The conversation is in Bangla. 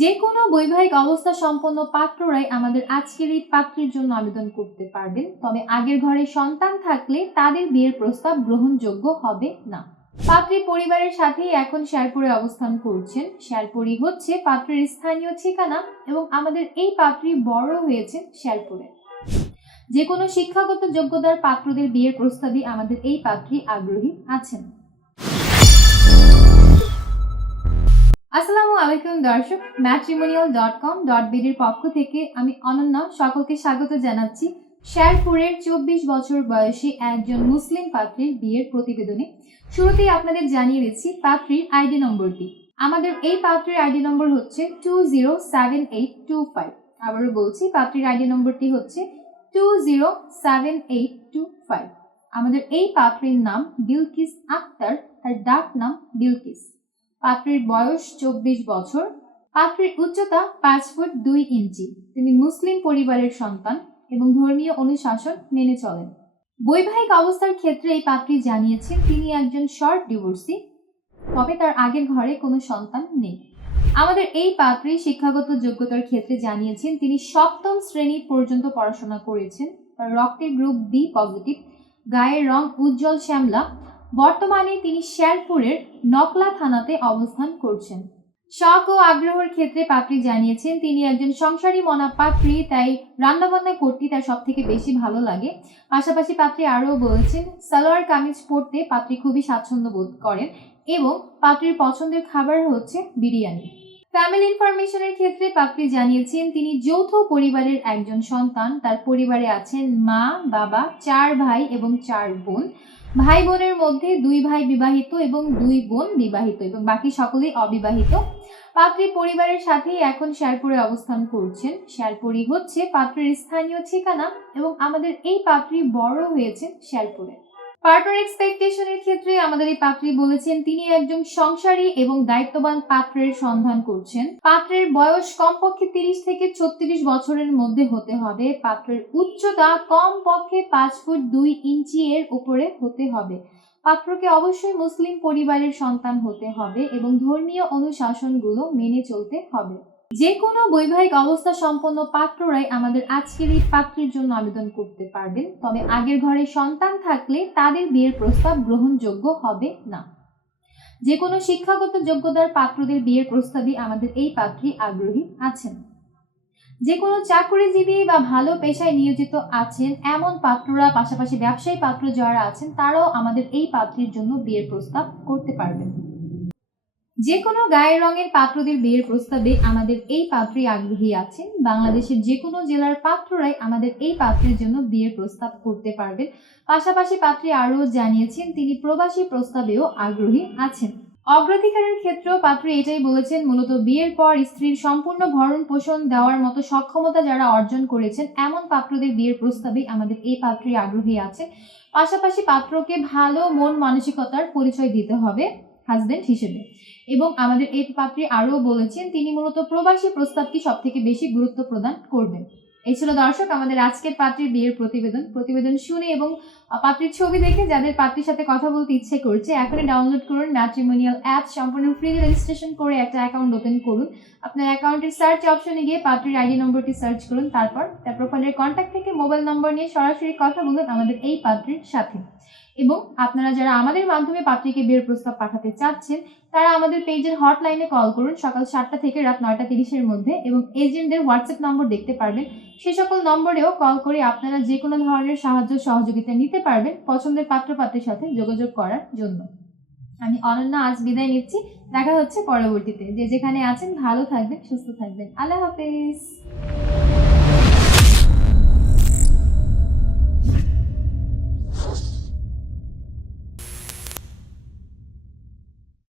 যে কোনো বৈবাহিক অবস্থা সম্পন্ন পাত্ররাই আমাদের আজকের এই পাত্রীর জন্য আবেদন করতে পারবেন। তবে আগের ঘরে সন্তান থাকলে তাদের বিয়ের প্রস্তাব গ্রহণযোগ্য হবে না। পাত্রী পরিবারের সাথেই এখন শেরপুরে অবস্থান করছেন। শেরপুরই হচ্ছে পাত্রের স্থানীয় ঠিকানা এবং আমাদের এই পাত্রী বড় হয়েছে শেরপুরে। যে কোনো শিক্ষাগত যোগ্যতার পাত্রদের বিয়ের প্রস্তাবে আমাদের এই পাত্রী আগ্রহী আছেন। আসসালামু আলাইকুম, দর্শক। ম্যাট্রিমোনিয়াল ডট কম ডট বিডির পক্ষ থেকে আমি অনন্যা সকলকে স্বাগত জানাচ্ছি। শেরপুরের চব্বিশ বছর বয়সী একজন মুসলিম পাত্রীর বিয়ের প্রতিবেদনে। শুরুতেই আপনাদের জানিয়ে দিচ্ছি পাত্রীর আইডি নম্বরটি। আমাদের এই পাত্রীর আইডি নম্বর হচ্ছে two zero seven eight two five আবারও বলছি, পাত্রীর আইডি নম্বরটি হচ্ছে two zero seven eight two five আমাদের এই পাত্রীর নাম বিলকিস আক্তার, তার ডাক নাম বিলকিস। পাত্রীর বয়স চব্বিশ বছর। পাত্রীর উচ্চতা পাঁচ ফুট দুই ইঞ্চি। তিনি মুসলিম পরিবারের সন্তান এবং ধর্মীয় অনুশাসন মেনে চলেন। বৈবাহিক অবস্থার ক্ষেত্রে এই পাত্রী জানিয়েছেন, তিনি একজন শর্ট ডিভোর্সি তবে তার আগের ঘরে কোনো সন্তান নেই। আমাদের এই পাত্রী শিক্ষাগত যোগ্যতার ক্ষেত্রে জানিয়েছেন, তিনি সপ্তম শ্রেণি পর্যন্ত পড়াশোনা করেছেন। তার রক্তের গ্রুপ বি পজিটিভ, গায়ের রং উজ্জ্বল, শ্যামলা বর্তমানে তিনি শেরপুরের নকলা থানাতে অবস্থান করছেন। শখ ও আগ্রহের ক্ষেত্রে পাত্রী জানিয়েছেন, তিনি একজন সংসারী মনা পাত্রী তাই রান্নাবান্না করতে তার সব থেকে বেশি ভালো লাগে। পাশাপাশি পাত্রী আরও বলেছেন, সালোয়ার কামিজ পরতে পাত্রী খুবই স্বাচ্ছন্দ্য বোধ করেন এবং পাত্রীর পছন্দের খাবার হচ্ছে বিরিয়ানি। ফ্যামিলি ইনফরমেশনের ক্ষেত্রে পাপড়ি জানিয়েছেন, তিনি যৌথ পরিবারের একজন সন্তান, তার পরিবারে আছেন মা, বাবা, চার ভাই এবং চার বোন। ভাই বোনের মধ্যে দুই ভাই বিবাহিত এবং দুই বোন বিবাহিত এবং বাকি সকলেই অবিবাহিত। পাত্রী পরিবারের সাথেই এখন শেরপুরে অবস্থান করছেন। শেরপুরই হচ্ছে পাত্রের স্থানীয় ঠিকানা এবং আমাদের এই পাত্রী বড় হয়েছে শেরপুরে। পার্টনার এক্সপেকটেশনের ক্ষেত্রে আমাদের এই পাত্রী বলেছেন, তিনি একজন সংসারী এবং দায়িত্ববান পাত্রের সন্ধান করছেন। পাত্রের বয়স কমপক্ষে তিরিশ থেকে ছত্রিশ বছরের মধ্যে হতে হবে। পাত্রের উচ্চতা কম পক্ষে পাঁচ ফুট দুই ইঞ্চি এর উপরে হতে হবে। পাত্রকে অবশ্যই মুসলিম পরিবারের সন্তান হতে হবে এবং ধর্মীয় অনুশাসনগুলো মেনে চলতে হবে। যে কোনো বৈবাহিক অবস্থা সম্পন্ন পাত্ররাই আমাদের আজকের এই পাত্রীর জন্য আবেদন করতে পারবেন, তবে আগের ঘরে সন্তান থাকলে তাদের বিয়ের প্রস্তাব গ্রহণযোগ্য হবে না। যে কোনো শিক্ষাগত যোগ্যতার পাত্রদের বিয়ের প্রস্তাবে আমাদের এই পাত্রী আগ্রহী আছেন। যে কোনো চাকরিজীবী বা ভালো পেশায় নিয়োজিত আছেন, এমন পাত্ররা, পাশাপাশি ব্যবসায়ী পাত্র যারা আছেন, তারাও আমাদের এই পাত্রীর জন্য বিয়ের প্রস্তাব করতে পারবেন। যে কোনো গায়ের রঙের পাত্রদের বিয়ের প্রস্তাবে আমাদের এই পাত্রী আগ্রহী আছেন। বাংলাদেশের যে কোনো জেলার পাত্ররাই আমাদের এই পাত্রের জন্য বিয়ের প্রস্তাব করতে পারবেন। পাশাপাশি পাত্রী আরও জানিয়েছেন, তিনি প্রবাসী প্রস্তাবেও আগ্রহী আছেন। অগ্রাধিকারের ক্ষেত্রেও পাত্রী এটাই বলেছেন, মূলত বিয়ের পর স্ত্রীর সম্পূর্ণ ভরণ পোষণ দেওয়ার মতো সক্ষমতা যারা অর্জন করেছেন, এমন পাত্রদের বিয়ের প্রস্তাবেই আমাদের এই পাত্রী আগ্রহী আছেন। পাশাপাশি পাত্রকে ভালো মন মানসিকতার পরিচয় দিতে হবে হাজবেন্ড হিসেবে। এবং আমাদের এই পাত্রী আরও বলেছেন, তিনি মূলত প্রবাসী প্রস্তাবকে সব থেকে বেশি গুরুত্ব প্রদান করবেন। এই ছিল দর্শক, আমাদের আজকের পাত্রীর বিয়ের প্রতিবেদন। প্রতিবেদন শুনে এবং পাত্রীর ছবি দেখে যাদের পাত্রীর সাথে কথা বলতে ইচ্ছে করছে, এখনই ডাউনলোড করুন ম্যাট্রিমোনিয়াল অ্যাপ সম্পূর্ণ ফ্রি রেজিস্ট্রেশন করে একটা অ্যাকাউন্ট ওপেন করুন। আপনার অ্যাকাউন্টের সার্চ অপশনে গিয়ে পাত্রীর আইডি নম্বরটি সার্চ করুন, তারপর তার প্রোফাইলের কন্ট্যাক্ট থেকে মোবাইল নম্বর নিয়ে সরাসরি কথা বলুন আমাদের এই পাত্রীর সাথে। এবং আপনারা যারা আমাদের মাধ্যমে পাত্রীকে বিয়ের প্রস্তাব পাঠাতে চাচ্ছেন, তারা আমাদের পেজের হটলাইনে কল করুন সকাল সাতটা থেকে রাত নয়টা তিরিশের মধ্যে এবং এজেন্টদের হোয়াটসঅ্যাপ নম্বর দেখতে পারবেন। সে সকল নম্বরেও কল করে আপনারা যে কোনো ধরনের সাহায্য, সহযোগিতা নিতে পারবেন পছন্দের পাত্র পাত্রের সাথে যোগাযোগ করার জন্য। আমি অনন্যা আজ বিদায় নিচ্ছি। দেখা হচ্ছে পরবর্তীতে। যে যেখানে আছেন, ভালো থাকবেন, সুস্থ থাকবেন। আল্লাহ হাফেজ।